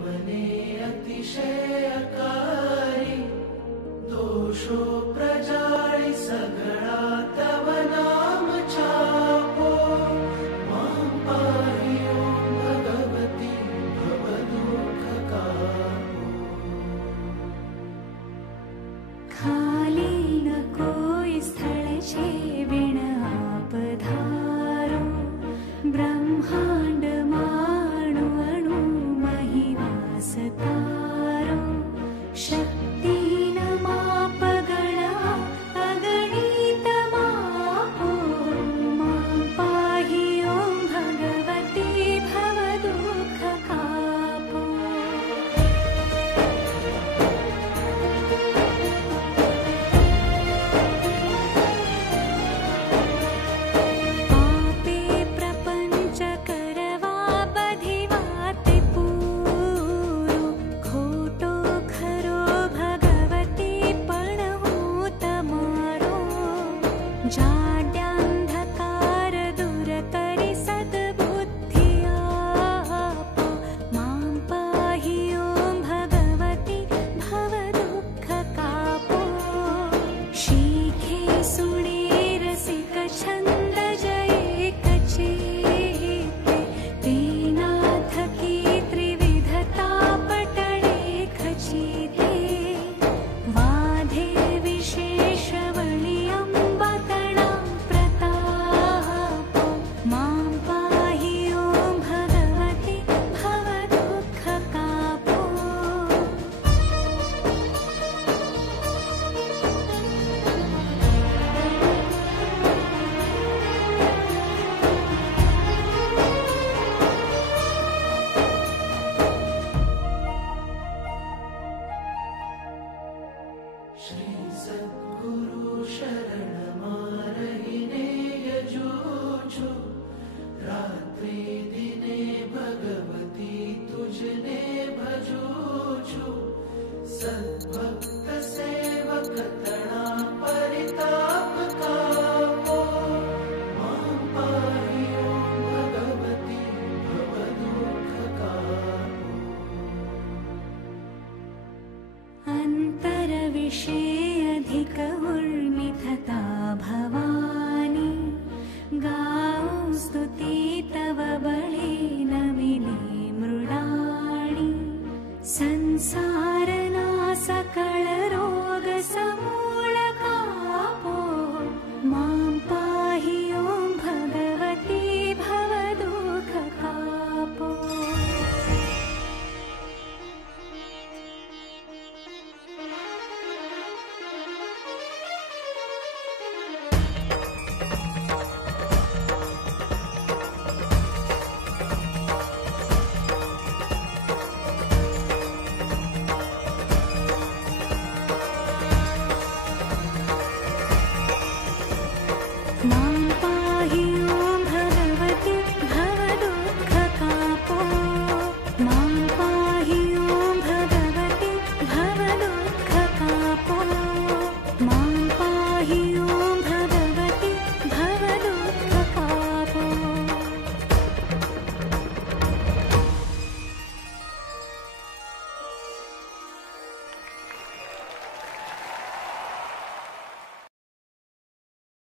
मने अतिशयकारी दोषो प्रजाळि सगळा तव नाम चापो मां पाहि ओं भगवती भवदुःखकापो खाली न कोई स्थळ छे बिन आप धारो ब्रह्मांड माणु अणु महिवास तारो शक्ति न माप गणा अगणित मापो मां पाहि ओं भगवती भवदुःखकापो पापे प्रपंच करवा बधिवाते पूरो खोटो खरो भगवती पण हूँ तमारो जाड्यांधकार दूर करी सद्बुद्धि आपो मां पाहि ओं भगवती भवदुःखकापो शीखे सुणे रसिक छंद जये कचेते तेना थकी त्रिविधता पटळे खचिते वाधे विशेष वळी अंबतणा प्रतापो मां पाहि ओं भगवती भवदुःखकापो श्री सद्गुरु शरण मारहिने यजूछु रात्रि दिने भगवती तुझने भजूछु सद्भक्त सेवक तणा परिताप कापो मां पाहि ओं भगवती भवदुःखकापो अंतर विषय अधिक उर्मिथता भवानी गाओ स्तुति तव बळे न मिले मृडाणी संसार